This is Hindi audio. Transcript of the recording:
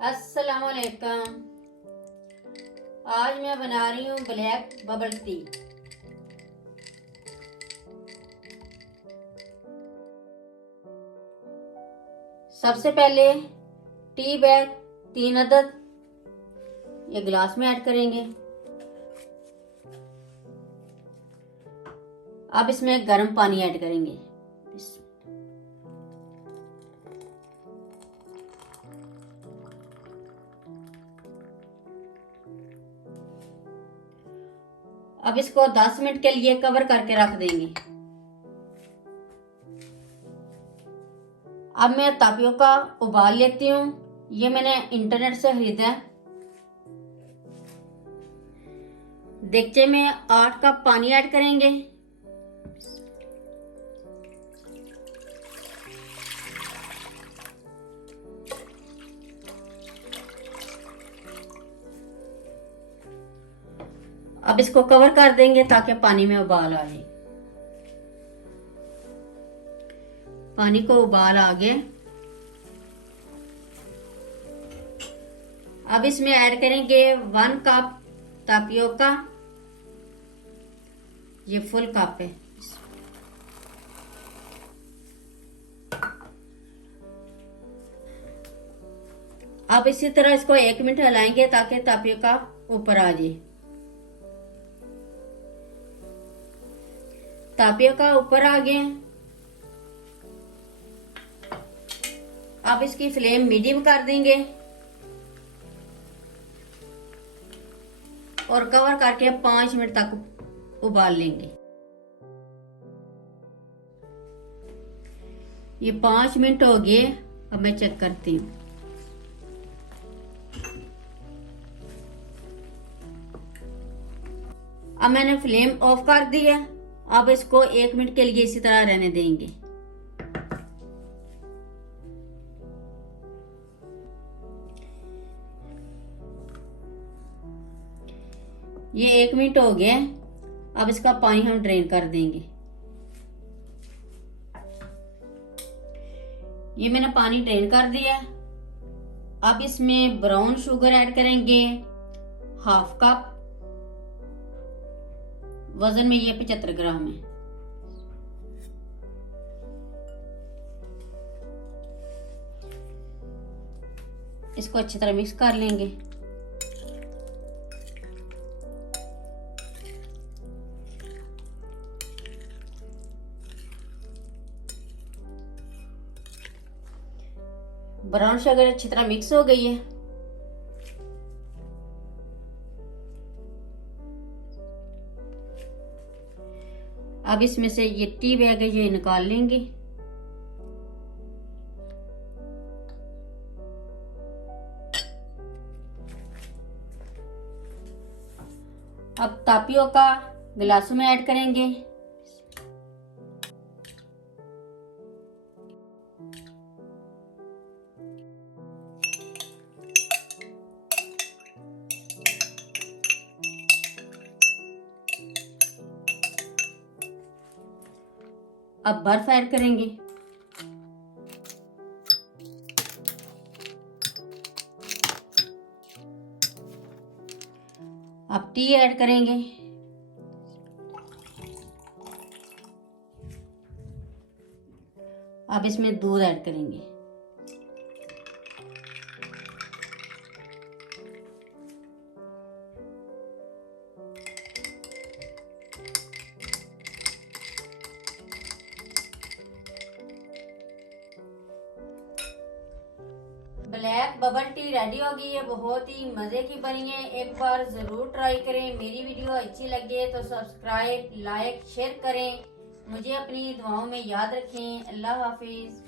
अस्सलाम वालेकुम। आज मैं बना रही हूँ ब्लैक बबल टी। सबसे पहले टी बैग 3 अदद ये गिलास में ऐड करेंगे। अब इसमें गर्म पानी ऐड करेंगे। अब इसको 10 मिनट के लिए कवर करके रख देंगे। अब मैं तापियोका उबाल लेती हूँ। ये मैंने इंटरनेट से खरीदा है। देगचे में 8 कप पानी ऐड करेंगे। अब इसको कवर कर देंगे ताकि पानी में उबाल आ जाए। पानी को उबाल आ गए। अब इसमें ऐड करेंगे 1 कप तापियोका। ये फुल कप है। अब इसी तरह इसको 1 मिनट हिलाएंगे ताकि तापियोका ऊपर आ जाए। तापियोका ऊपर आ गए। अब इसकी फ्लेम मीडियम कर देंगे और कवर करके 5 मिनट तक उबाल लेंगे। ये 5 मिनट हो गए। अब मैं चेक करती हूँ। अब मैंने फ्लेम ऑफ कर दी है। अब इसको 1 मिनट के लिए इसी तरह रहने देंगे। ये 1 मिनट हो गया। अब इसका पानी हम ड्रेन कर देंगे। ये मैंने पानी ड्रेन कर दिया। अब इसमें ब्राउन शुगर ऐड करेंगे 1/2 कप। वजन में ये 75 ग्राम है। इसको अच्छी तरह मिक्स कर लेंगे। ब्राउन शुगर अच्छी तरह मिक्स हो गई है। अब इसमें से ये टी बैग है ये निकाल लेंगे। अब तापियोका गिलासों में ऐड करेंगे। अब बर्फ ऐड करेंगे। अब टी ऐड करेंगे। अब इसमें दूध ऐड करेंगे। ब्लैक बबल टी रेडी हो गई है। बहुत ही मज़े की बनी है। एक बार ज़रूर ट्राई करें। मेरी वीडियो अच्छी लगे तो सब्सक्राइब लाइक शेयर करें। मुझे अपनी दुआओं में याद रखें। अल्लाह हाफिज़।